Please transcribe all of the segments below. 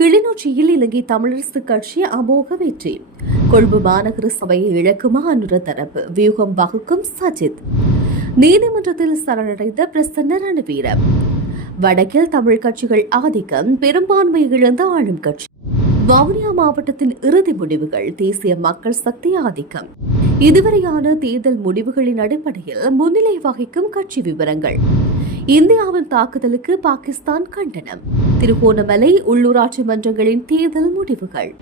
கிளிநொச்சியில் இலங்கை தமிழரசு கட்சி அமோக வெற்றி. கொழும்பு மாநகர சபையை இழக்குமா அனுர தரப்பு வியூகம் வகுக்கும் சஜித். நீதிமன்றத்தில் சரணடைந்த பிரசன்ன ரணவீரம் வடக்கில் தமிழ் கட்சிகள் ஆதிக்கம் பெரும்பான்மை இழந்த ஆளும் கட்சி. வவுனியா மாவட்டத்தின் இறுதி முடிவுகள் தேசிய மக்கள் சக்தி ஆதிக்கம் இதுவரையான தேர்தல் முடிவுகளின் அடிப்படையில் முன்னிலை வகிக்கும் கட்சி விவரங்கள். இந்தியாவின் தாக்குதலுக்கு பாகிஸ்தான் கண்டனம். திருகோணமலை உள்ளூராட்சி மன்றங்களின் தேர்தல் முடிவுகள்.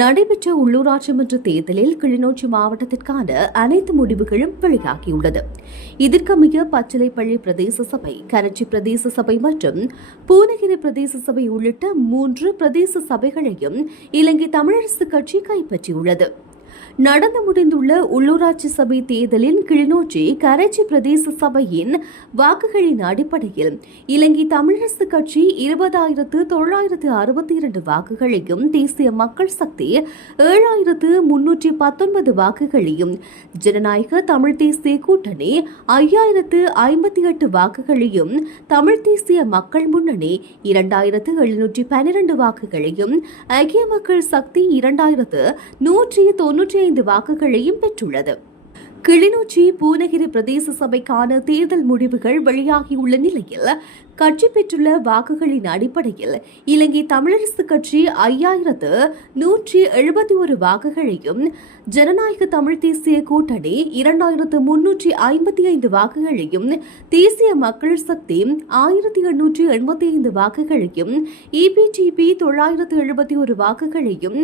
நடைபெற்ற உள்ளூராட்சி மன்ற தேர்தலில் கிளிநொச்சி மாவட்டத்திற்கான அனைத்து முடிவுகளும் வெளியாகியுள்ளது. இதற்கமைய பச்சிலைப்பள்ளி பிரதேச சபை கரச்சி பிரதேச சபை மற்றும் பூனகிரி பிரதேச சபை உள்ளிட்ட மூன்று பிரதேச சபைகளையும் இலங்கை தமிழரசு கட்சி கைப்பற்றியுள்ளது. நடந்து முடிந்துள்ள உள்ளூராட்சி சபை தேர்தலில் கிளிநொச்சி கரைச்சி பிரதேச சபையின் வாக்குகளின் அடிப்படையில் இலங்கை தமிழரசு கட்சி இருபதாயிரத்து தொள்ளாயிரத்து அறுபத்தி இரண்டு வாக்குகளையும் தேசிய மக்கள் சக்தி ஏழாயிரத்து முன்னூற்றி பத்தொன்பது வாக்குகளையும் ஜனநாயக தமிழ் தேசிய கூட்டணி ஐயாயிரத்து ஐம்பத்தி எட்டு வாக்குகளையும் தமிழ் தேசிய மக்கள் முன்னணி இரண்டாயிரத்து எழுநூற்றி பன்னிரண்டு வாக்குகளையும் ஐக்கிய மக்கள் சக்தி இரண்டாயிரத்து நூற்றி தொன்னூற்றி ஐந்து வாக்குகளையும் பெற்றுள்ளது. கிளிநொச்சி பூனகிரி பிரதேச சபைக்கான தேர்தல் முடிவுகள் வெளியாகியுள்ள நிலையில் கட்சி பெற்றுள்ள வாக்குகளின் அடிப்படையில் இலங்கை தமிழரசு கட்சி ஐயாயிரத்து நூற்றி எழுபத்தி ஒரு வாக்குகளையும் ஜனநாயக தமிழ் தேசிய கூட்டணி இரண்டாயிரத்து முன்னூற்றி ஐம்பத்தி ஐந்து வாக்குகளையும் தேசிய மக்கள் சக்தி ஆயிரத்தி எண்ணூற்றி எண்பத்தி ஐந்து வாக்குகளையும் இபிடிபி தொள்ளாயிரத்து எழுபத்தி ஒரு வாக்குகளையும்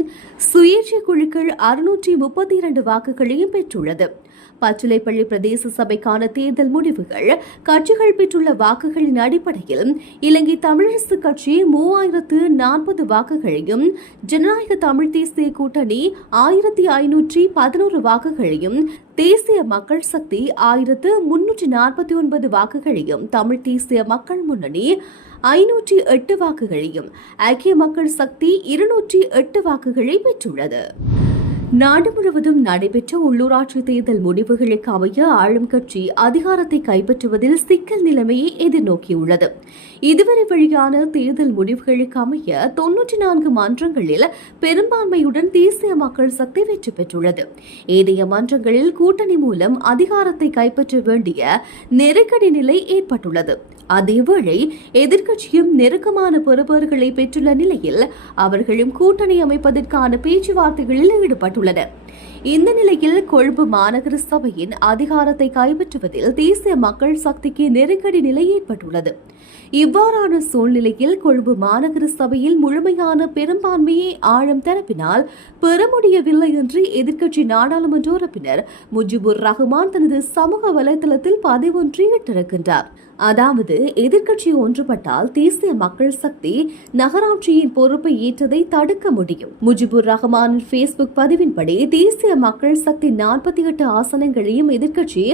சுயேட்சை குழுக்கள் அறுநூற்றி முப்பத்தி இரண்டு வாக்குகளையும் பெற்றுள்ளது. பச்சிலைப்பள்ளி பிரதேச சபைக்கான தேர்தல் முடிவுகள் கட்சிகள் பெற்றுள்ள வாக்குகளின் அடிப்படையில் இலங்கை தமிழரசு கட்சி மூவாயிரத்து நாற்பது வாக்குகளையும் ஜனநாயக தமிழ் தேசிய கூட்டணி ஆயிரத்தி ஐநூற்றி பதினோரு வாக்குகளையும் தேசிய மக்கள் சக்தி ஆயிரத்து முன்னூற்றி நாற்பத்தி ஒன்பது வாக்குகளையும் தமிழ் தேசிய மக்கள் முன்னணி ஐநூற்றி எட்டு வாக்குகளையும் ஐக்கிய மக்கள் சக்தி இருநூற்றி எட்டு வாக்குகளை பெற்றுள்ளது. நாடு முழுவதும் நடைபெற்ற உள்ளூராட்சி தேர்தல் முடிவுகளுக்கு அமைய ஆளும் கட்சி அதிகாரத்தை கைப்பற்றுவதில் சிக்கல் நிலைமையை எதிர்நோக்கியுள்ளது. இதுவரை வெளியான தேர்தல் முடிவுகளுக்கு அமைய தொன்னூற்றி நான்கு மன்றங்களில் பெரும்பான்மையுடன் தேசிய மக்கள் சக்தி வெற்றி பெற்றுள்ளது. ஏனைய மன்றங்களில் கூட்டணி மூலம் அதிகாரத்தை கைப்பற்ற வேண்டிய நெருக்கடி நிலை ஏற்பட்டுள்ளது. அதேவேளை எதிர்க்கட்சியும் நெருக்கமான பொறுப்பவர்களை பெற்றுள்ள நிலையில் அவர்களும் கூட்டணி அமைப்பதற்கான பேச்சுவார்த்தைகளில் ஈடுபட்டுள்ளனர். இந்த நிலையில் கொழும்பு மாநகர சபையின் அதிகாரத்தை கைப்பற்றுவதில் தேசிய மக்கள் சக்திக்கு நெருக்கடி நிலை ஏற்பட்டுள்ளது. இவ்வாறான சூழ்நிலையில் கொழும்பு மாநகர சபையில் முழுமையான பெரும்பான்மையை ஆழம் தரப்பினால் பெற முடியவில்லை என்று எதிர்க்கட்சி நாடாளுமன்ற உறுப்பினர் முஜிபுர் ரஹ்மான் தனது சமூக வலைதளத்தில் பதிவொன்றை இட்டிருக்கின்றார். அதாவது எதிர்க்கட்சி ஒன்றுபட்டால் தேசிய மக்கள் சக்தி நகராட்சியின் பொறுப்பை ஏற்றதை தடுக்க முடியும். முஜிபுர் ரஹ்மானின் பேஸ்புக் பதிவின்படி தேசிய மக்கள் சக்தி நாற்பத்தி எட்டு ஆசனங்களையும் எதிர்க்கட்சி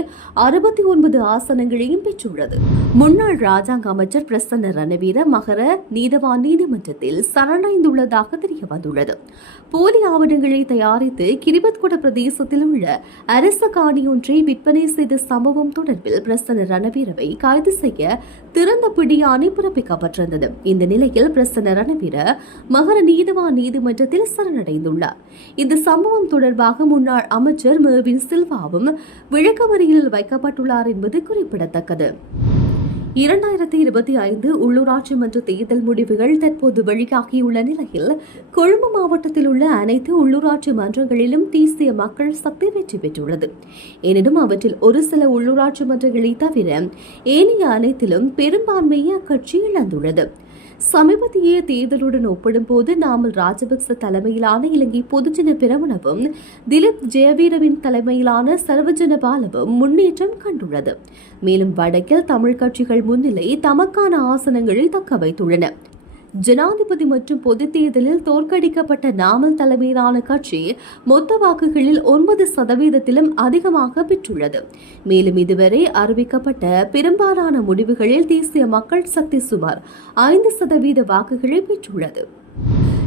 அறுபத்தி ஒன்பது ஆசனங்களையும் பெற்றுள்ளது. முன்னாள் ராஜாங்க அமைச்சர் பிரசன்ன ரணவீர மகர நீதவான் நீதிமன்றத்தில் சரணடைந்துள்ளதாக தெரிய வந்துள்ளது போலி ஆவணங்களை தயாரித்து கிரிபத்கொட பிரதேசத்தில் உள்ள அரச காணியொன்றை விற்பனை செய்த சம்பவம் தொடர்பில் பிரசன்ன ரணவீரவை கைது செய்ய திறந்த பிடியாணை பிறப்பிக்கப்பட்டிருந்தது. இந்த நிலையில் பிரசன்ன ரணவீர மகர நீதவான் நீதிமன்றத்தில் சரணடைந்துள்ளார். இந்த சம்பவம் தொடர்பாக முன்னாள் அமைச்சர் மேவின் சில்வாவும் விளக்கமறியலில் வைக்கப்பட்டுள்ளார் என்பது குறிப்பிடத்தக்கது. இரண்டாயிரத்தி இருபத்தி ஐந்து உள்ளூராட்சி மன்ற தேர்தல் முடிவுகள் தற்போது வெளியாகியுள்ள நிலையில் கொழும்பு மாவட்டத்தில் உள்ள அனைத்து உள்ளூராட்சி மன்றங்களிலும் தேசிய மக்கள் சக்தி வெற்றி பெற்றுள்ளது. எனினும் அவற்றில் ஒரு சில உள்ளூராட்சி மன்றங்களை தவிர ஏனைய அனைத்திலும் பெரும்பான்மையை அக்கட்சி இழந்துள்ளது. சமீபத்திய தேர்தலுடன் ஒப்பிடும்போது நாமல் ராஜபக்ச தலைமையிலான இலங்கை பொதுஜன பிரமணவும் திலீப் ஜெயவீரவின் தலைமையிலான சர்வஜன பாலவும் முன்னேற்றம் கண்டுள்ளது. மேலும் வடக்கில் தமிழ் கட்சிகள் முன்னிலை தமக்கான ஆசனங்களை தக்க வைத்துள்ளன. ஜனாதிபதி மற்றும் பொது தேர்தலில் தோற்கடிக்கப்பட்ட நாமல் தலைமையிலான கட்சி மொத்த வாக்குகளில் ஒன்பது சதவீதத்திலும் அதிகமாக பெற்றுள்ளது. மேலும் இதுவரை அறிவிக்கப்பட்ட பெரும்பாலான முடிவுகளில் தேசிய மக்கள் சக்தி சுமார் ஐந்து சதவீத வாக்குகளை பெற்றுள்ளது.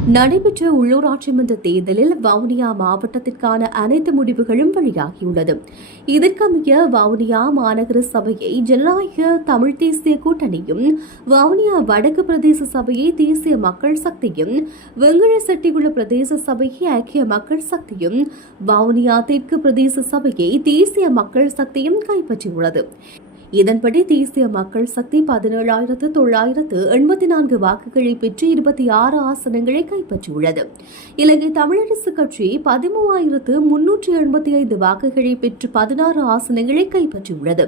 நடைபெற்ற உள்ளூராட்சி மன்ற தேர்தலில் வவுனியா மாவட்டத்திற்கான அனைத்து முடிவுகளும் வெளியாகியுள்ளது. இதற்கமைய வவுனியா மாநகர சபையை ஜனநாயக தமிழ் தேசிய கூட்டணியும் வவுனியா வடக்கு பிரதேச சபையை தேசிய மக்கள் சக்தியும் வெங்கட செட்டிகுள பிரதேச சபையை ஐக்கிய மக்கள் சக்தியும் வவுனியா தெற்கு பிரதேச சபையை தேசிய மக்கள் சக்தியும் கைப்பற்றியுள்ளது. இதன்படி தேசிய மக்கள் சக்தி பதினேழாயிரத்து தொள்ளாயிரத்து எண்பத்தி நான்கு வாக்குகளை பெற்று இருபத்தி ஆறு ஆசனங்களை கைப்பற்றியுள்ளது. இலங்கை தமிழரசு கட்சி பதிமூவாயிரத்து முன்னூற்றி எண்பத்தி ஐந்து வாக்குகளை பெற்று பதினாறு ஆசனங்களை கைப்பற்றியுள்ளது.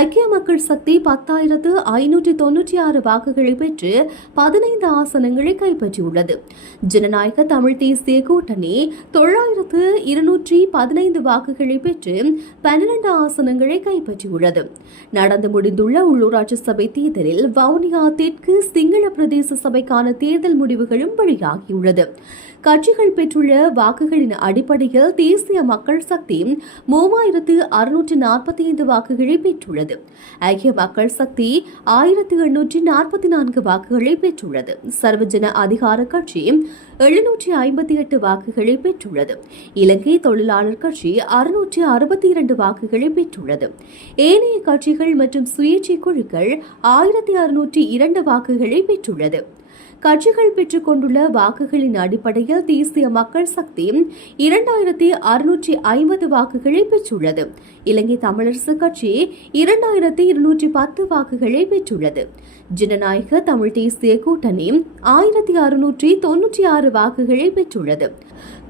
ஐக்கிய மக்கள் சக்தி பத்தாயிரத்து ஐநூற்றி தொன்னூற்றி ஆறு வாக்குகளை பெற்று பதினைந்து ஆசனங்களை கைப்பற்றியுள்ளது. ஜனநாயக தமிழ் தேசிய கூட்டணி தொள்ளாயிரத்து இருநூற்றி பதினைந்து வாக்குகளை பெற்று பன்னிரண்டு ஆசனங்களை கைப்பற்றியுள்ளது. நடந்து முடிந்துள்ள உள்ளூராட்சி சபை தேர்தலில் வவுனியா தெற்கு சிங்கள பிரதேச சபைக்கான தேர்தல் முடிவுகளும் வெளியாகியுள்ளது. கட்சிகள் பெற்றுள்ள வாக்குகளின் அடிப்படையில் தேசிய மக்கள் சக்தி மூவாயிரத்து அறுநூற்று நாற்பத்தி ஐந்து வாக்குகளை பெற்றுள்ளது. ஐக்கிய மக்கள் சக்தி ஆயிரத்து எண்ணூற்றி நாற்பத்தி நான்கு வாக்குகளை பெற்றுள்ளது. சர்வஜன அதிகார கட்சி எழுநூற்றி ஐம்பத்தி எட்டு வாக்குகளை பெற்றுள்ளது. இலங்கை தொழிலாளர் கட்சி அறுநூற்றி அறுபத்தி இரண்டு வாக்குகளை பெற்றுள்ளது. ஏனைய கட்சிகள் மற்றும் சுயேட்சை குழுக்கள் ஆயிரத்தி அறுநூற்றி இரண்டு வாக்குகளை பெற்றுள்ளது. கட்சிகள் பெற்றுக் கொண்டுள்ள வாக்குகளின் அடிப்படையில் தேசிய மக்கள் சக்தி இரண்டாயிரத்தி அறுநூற்றி ஐம்பது வாக்குகளை பெற்றுள்ளது. இலங்கை தமிழரசு கட்சி இரண்டாயிரத்தி இருநூற்றி பத்து வாக்குகளை பெற்றுள்ளது. ஜனநாயக தமிழ் தேசிய கூட்டணி ஆயிரத்தி அறுநூற்றி தொன்னூற்றி ஆறு வாக்குகளை பெற்றுள்ளது.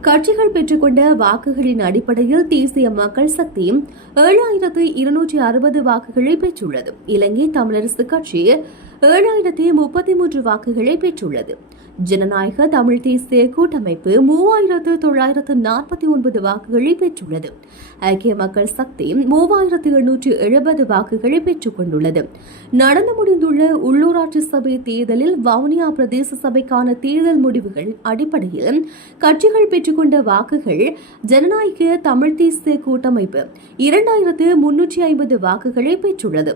கட்சிகள் பெற்றுக்கொண்ட வாக்குகளின் அடிப்படையில் தேசிய மக்கள் சக்தி ஏழாயிரத்து இருநூற்றி அறுபது வாக்குகளை பெற்றுள்ளது. இலங்கை தமிழரசு கட்சி ஏழாயிரத்தி முப்பத்தி மூன்று வாக்குகளை பெற்றுள்ளது. ஜனநாயக தமிழ் தேசிய கூட்டமைப்பு மூவாயிரத்து தொள்ளாயிரத்து நாற்பத்தி ஒன்பது வாக்குகளை பெற்றுள்ளது. ஐக்கிய மக்கள் சக்தி மூவாயிரத்து எண்ணூற்றி எழுபது வாக்குகளை பெற்றுக் கொண்டுள்ளது. நடந்து முடிந்துள்ள உள்ளூராட்சி சபை தேர்தலில் வவுனியா பிரதேச சபைக்கான தேர்தல் முடிவுகள் அடிப்படையில் கட்சிகள் பெற்றுக்கொண்ட வாக்குகள் ஜனநாயக தமிழ் தேசிய கூட்டமைப்பு இரண்டாயிரத்து முன்னூற்றி ஐம்பது வாக்குகளை பெற்றுள்ளது.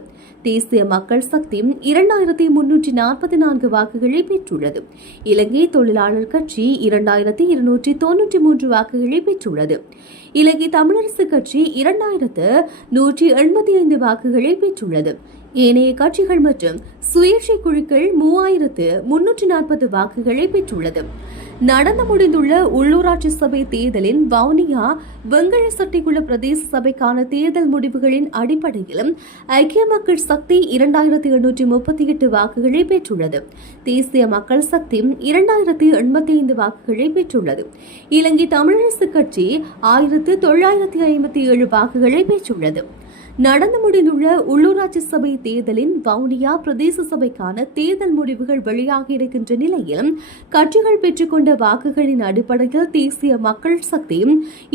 தேசிய மக்கள் சக்தி இரண்டாயிரத்தி முன்னூற்றி நாற்பத்தி நான்கு வாக்குகளை பெற்றுள்ளது. இலங்கை தொழிலாளர் கட்சி இரண்டாயிரத்தி இருநூற்றி தொன்னூற்றி மூன்று வாக்குகளை பெற்றுள்ளது. இலங்கை தமிழரசு கட்சி இரண்டாயிரத்து நூற்றி எண்பத்தி ஐந்து வாக்குகளை பெற்றுள்ளது. ஏனைய கட்சிகள் மற்றும் சுயேட்சை குழுக்கள் மூவாயிரத்து முன்னூற்றி நாற்பது வாக்குகளை பெற்றுள்ளது. நடந்து முடிந்துள்ள உள்ளூராட்சி சபை தேர்தலின் வவுனியா வெங்கல சட்டிக்குள பிரதேச சபைக்கான தேர்தல் முடிவுகளின் அடிப்படையில் ஐக்கிய மக்கள் சக்தி இரண்டாயிரத்தி எண்ணூற்றி முப்பத்தி எட்டு வாக்குகளை பெற்றுள்ளது. தேசிய மக்கள் சக்தி இரண்டாயிரத்தி எண்பத்தி ஐந்து வாக்குகளை பெற்றுள்ளது. இலங்கை தமிழரசு கட்சி ஆயிரத்து தொள்ளாயிரத்தி ஐம்பத்தி ஏழு வாக்குகளை பெற்றுள்ளது. நடந்து முடிந்துள்ள உள்ளூராட்சி சபை தேர்தலின் வவுனியா பிரதேச சபைக்கான தேர்தல் முடிவுகள் வெளியாகி இருக்கின்ற நிலையில் கட்சிகள் பெற்றுக்கொண்ட வாக்குகளின் அடிப்படையில் தேசிய மக்கள் சக்தி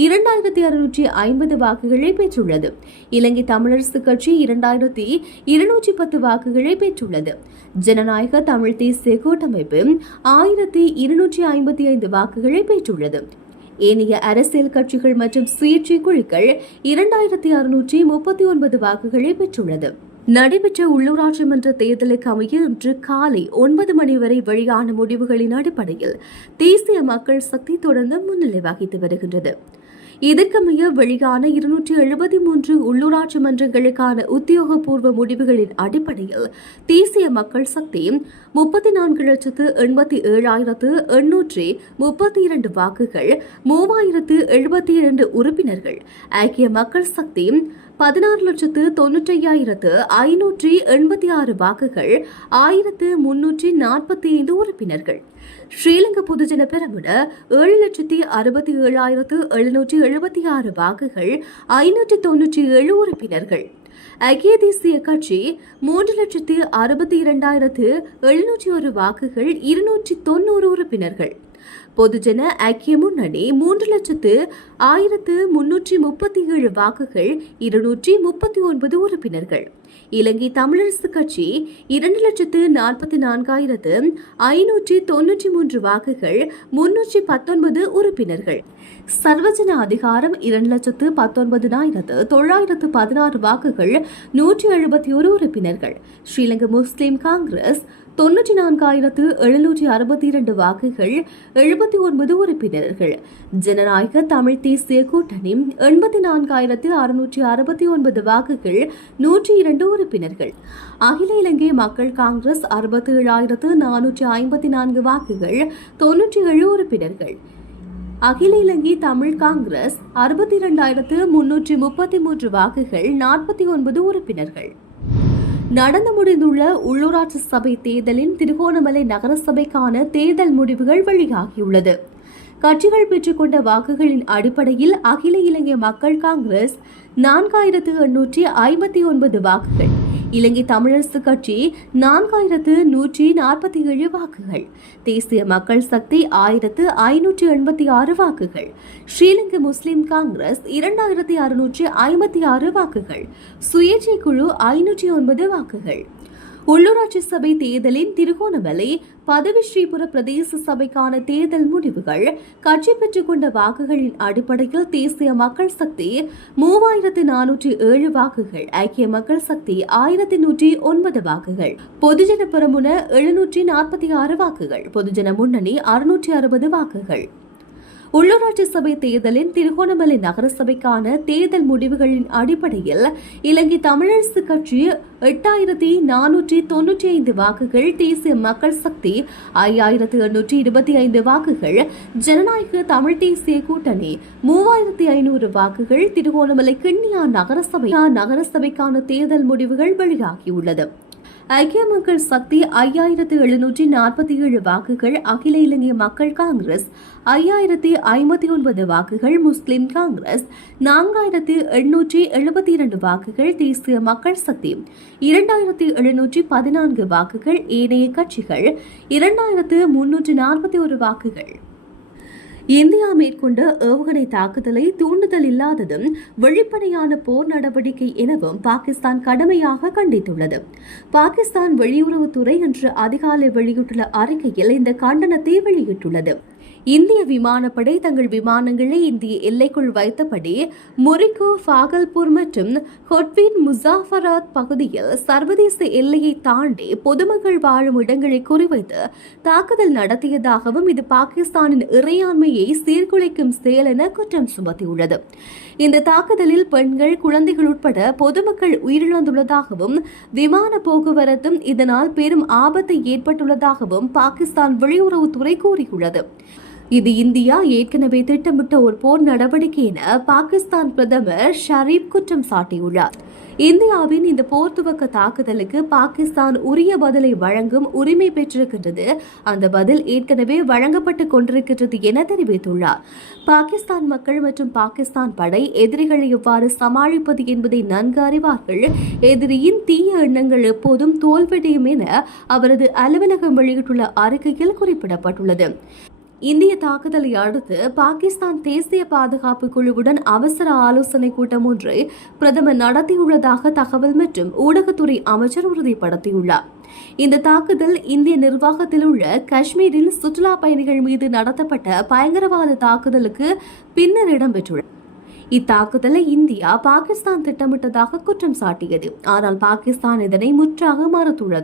இரண்டாயிரத்தி அறுநூற்றி ஐம்பது வாக்குகளை பெற்றுள்ளது. இலங்கை தமிழரசு கட்சி இரண்டாயிரத்தி இருநூற்றி பத்து வாக்குகளை பெற்றுள்ளது. ஜனநாயக தமிழ் தேசிய கூட்டமைப்பு ஆயிரத்தி இருநூற்றி ஐம்பத்தி ஐந்து வாக்குகளை பெற்றுள்ளது. ஏனைய அரசியல் கட்சிகள் மற்றும் சுயேட்சை குழுக்கள் இரண்டாயிரத்தி அறுநூற்றி முப்பத்தி ஒன்பது வாக்குகளை பெற்றுள்ளது. நடைபெற்ற உள்ளூராட்சி மன்ற தேர்தலுக்கு அமைய இன்று காலை ஒன்பது மணி வரை வெளியான முடிவுகளின் அடிப்படையில் தேசிய மக்கள் சக்தி தொடர்ந்து முன்னிலை வகித்து வருகின்றது. இதற்கமைய வெளியான இருநூற்றி எழுபத்தி மூன்று உள்ளூராட்சி மன்றங்களுக்கான உத்தியோகபூர்வ முடிவுகளின் அடிப்படையில் தேசிய மக்கள் சக்தி முப்பத்தி நான்கு லட்சத்து எண்பத்தி ஏழாயிரத்து எண்ணூற்றி முப்பத்தி இரண்டு வாக்குகள் மூவாயிரத்து எழுபத்தி இரண்டு உறுப்பினர்கள். ஐக்கிய மக்கள் சக்தி பதினாறு லட்சத்து தொன்னூற்றையாயிரத்து ஐநூற்றி எண்பத்தி ஆறு வாக்குகள் ஆயிரத்து முன்னூற்றி நாற்பத்தி ஐந்து உறுப்பினர்கள். ஸ்ரீலங்கா பொதுஜன பெரமுன ஏழு லட்சத்தி அறுபத்தி ஏழாயிரத்து எழுநூற்றி எழுபத்தி ஆறு வாக்குகள் ஐநூற்றி தொன்னூற்றி ஏழு உறுப்பினர்கள். ஐக்கிய தேசிய கட்சி மூன்று லட்சத்தி அறுபத்தி இரண்டாயிரத்து எழுநூற்றி ஒரு வாக்குகள் இருநூற்றி தொண்ணூறு உறுப்பினர்கள். பொதுஜன ஐக்கிய முன்னணி மூன்று லட்சத்து ஆயிரத்து முன்னூற்றி முப்பத்தி ஏழு வாக்குகள் இருநூற்றி முப்பத்தி ஒன்பது உறுப்பினர்கள். இலங்கை தமிழரசு கட்சி இரண்டு லட்சத்து நாற்பத்தி நான்காயிரத்து ஐநூற்றி தொன்னூற்றி மூன்று வாக்குகள் முன்னூற்றி பத்தொன்பது உறுப்பினர்கள். சர்வஜன அதிகாரம் இரண்டு லட்சத்து பத்தொன்பதினாயிரத்து தொள்ளாயிரத்து பதினாறு வாக்குகள் நூற்றி எழுபத்தி ஒரு உறுப்பினர்கள். ஸ்ரீலங்கா முஸ்லிம் காங்கிரஸ் தொன்னூற்றி நான்காயிரத்து எழுநூற்றி அறுபத்தி இரண்டு வாக்குகள் எழுபத்தி ஒன்பது உறுப்பினர்கள். ஜனநாயக தமிழ் தேசிய கூட்டணி எண்பத்தி நான்காயிரத்து அறுநூற்றி அறுபத்தி ஒன்பது வாக்குகள் நூற்றி இரண்டு உறுப்பினர்கள். அகில இலங்கை மக்கள் காங்கிரஸ் அறுபத்தி ஏழாயிரத்து நானூற்றி ஐம்பத்தி நான்கு வாக்குகள் தொன்னூற்றி ஏழு உறுப்பினர்கள். அகில இலங்கை தமிழ் காங்கிரஸ் அறுபத்தி இரண்டாயிரத்து முன்னூற்றி முப்பத்தி மூன்று வாக்குகள் நாற்பத்தி ஒன்பது உறுப்பினர்கள். நடந்து முடிந்துள்ள உள்ளூராட்சி சபை தேர்தலின் திருகோணமலை நகரசபைக்கான தேர்தல் முடிவுகள் வெளியாகியுள்ளது. கட்சிகள் பெற்றுக்கொண்ட வாக்குகளின் அடிப்படையில் அகில இலங்கை மக்கள் காங்கிரஸ் நான்காயிரத்து எண்ணூற்றி ஐம்பத்தி ஒன்பது வாக்குகள் இலங்கை தமிழரசு கட்சி நான்காயிரத்து நூற்றி நாற்பத்தி ஏழு வாக்குகள். தேசிய மக்கள் சக்தி ஆயிரத்து ஐநூற்றி எண்பத்தி ஆறு வாக்குகள். ஸ்ரீலங்கை முஸ்லிம் காங்கிரஸ் இரண்டாயிரத்தி அறுநூற்றி ஐம்பத்தி ஆறு வாக்குகள். சுயேட்சை குழு ஐநூற்றி ஒன்பது வாக்குகள். உள்ளூராட்சி சபை தேர்தலின் திருகோணமலை பதவி ஸ்ரீபுர பிரதேச சபைக்கான தேர்தல் முடிவுகள் கட்சி பெற்றுக் கொண்ட வாக்குகளின் அடிப்படையில் தேசிய மக்கள் சக்தி மூவாயிரத்து நானூற்றி ஏழு வாக்குகள் ஐக்கிய மக்கள் சக்தி ஆயிரத்தி நூற்றி ஒன்பது வாக்குகள் பொதுஜன பெரமுன எழுநூற்றி நாற்பத்தி ஆறு வாக்குகள் பொதுஜன முன்னணி அறுநூற்றி அறுபது வாக்குகள். உள்ளூராட்சி சபை தேர்தலின் திருகோணமலை நகரசபைக்கான தேர்தல் முடிவுகளின் அடிப்படையில் இலங்கை தமிழரசு கட்சி எட்டாயிரத்தி நானூற்றி தொன்னூற்றி ஐந்து வாக்குகள் தேசிய மக்கள் சக்தி ஐயாயிரத்து எண்ணூற்றி இருபத்தி ஐந்து வாக்குகள் ஜனநாயக தமிழ் தேசிய கூட்டணி மூவாயிரத்தி ஐநூறு வாக்குகள் திருகோணமலை கிண்ணியா நகரசபை நகரசபைக்கான தேர்தல் முடிவுகள் வெளியாகியுள்ளது. ஐக்கிய மக்கள் சக்தி ஐயாயிரத்து எழுநூற்றி நாற்பத்தி ஏழு வாக்குகள் அகில இலங்கை மக்கள் காங்கிரஸ் ஐயாயிரத்தி ஐம்பத்தி ஒன்பது வாக்குகள் முஸ்லிம் காங்கிரஸ் நான்காயிரத்து எண்ணூற்றி எழுபத்தி இரண்டு வாக்குகள் தேசிய மக்கள் சக்தி இரண்டாயிரத்தி எழுநூற்றி பதினான்கு வாக்குகள் ஏனைய கட்சிகள் இரண்டாயிரத்து முன்னூற்றி நாற்பத்தி ஒரு வாக்குகள். இந்தியா மேற்கொண்ட ஏவுகணை தாக்குதலை தூண்டுதல் இல்லாததும் வெளிப்படையான போர் நடவடிக்கை எனவும் பாகிஸ்தான் கடுமையாக கண்டித்துள்ளது. பாகிஸ்தான் வெளியுறவுத்துறை இன்று அதிகாலை வெளியிட்டுள்ள அறிக்கையில் இந்த கண்டனத்தை வெளியிட்டுள்ளது. இந்திய விமானப்படை தங்கள் விமானங்களை இந்திய எல்லைக்குள் வைத்தபடி மொரிகோ ஃபாகல்பூர் மற்றும் ஹொட்வின் முசாஃபராத் பகுதியில் சர்வதேச எல்லையை தாண்டி பொதுமக்கள் வாழும் இடங்களை குறிவைத்து தாக்குதல் நடத்தியதாகவும் இது பாகிஸ்தானின் இறையாண்மையை சீர்குலைக்கும் செயல் என குற்றம் சுமத்தியுள்ளது. இந்த தாக்குதலில் பெண்கள் குழந்தைகள் உட்பட பொதுமக்கள் உயிரிழந்துள்ளதாகவும் விமான போக்குவரத்தும் இதனால் பெரும் ஆபத்து ஏற்பட்டுள்ளதாகவும் பாகிஸ்தான் வெளியுறவுத்துறை கூறியுள்ளது. இது இந்தியா ஏற்கனவே திட்டமிட்ட ஒரு போர் நடவடிக்கை என பாகிஸ்தான் பிரதமர் ஷரீப் குற்றம் சாட்டியுள்ளார். இந்தியாவின் இந்த போர் துவக்க தாக்குதலுக்கு பாகிஸ்தான் உரிய பதிலை வழங்கும் உரிமை பெற்றிருக்கின்றது. அந்த பதில் ஏற்கனவே வழங்கப்பட்டு கொண்டிருக்கின்றது என தெரிவித்துள்ளார். பாகிஸ்தான் மக்கள் மற்றும் பாகிஸ்தான் படை எதிரிகளை எவ்வாறு சமாளிப்பது என்பதை நன்கு அறிவார்கள். எதிரியின் தீய எண்ணங்கள் எப்போதும் தோல்வடையும் என அவரது அலுவலகம் வெளியிட்டுள்ள அறிக்கையில் குறிப்பிடப்பட்டுள்ளது. இந்திய தாக்குதலை அடுத்து பாகிஸ்தான் தேசிய பாதுகாப்பு குழுவுடன் அவசர ஆலோசனை கூட்டம் ஒன்றை பிரதமர் நடத்தியுள்ளதாக தகவல் மற்றும் ஊடகத்துறை அமைச்சர் உறுதிப்படுத்தியுள்ளார். இந்த தாக்குதல் இந்திய நிர்வாகத்தில் உள்ள காஷ்மீரில் சுற்றுலா பயணிகள் மீது நடத்தப்பட்ட பயங்கரவாத தாக்குதலுக்கு பின்னர் இடம்பெற்றுள்ளது. இத்தாக்குதலை இந்தியா பாகிஸ்தான் திட்டமிட்டதாக குற்றம் சாட்டியது. ஆனால் பாகிஸ்தான் இதனை முற்றாக மறுத்துள்ளது.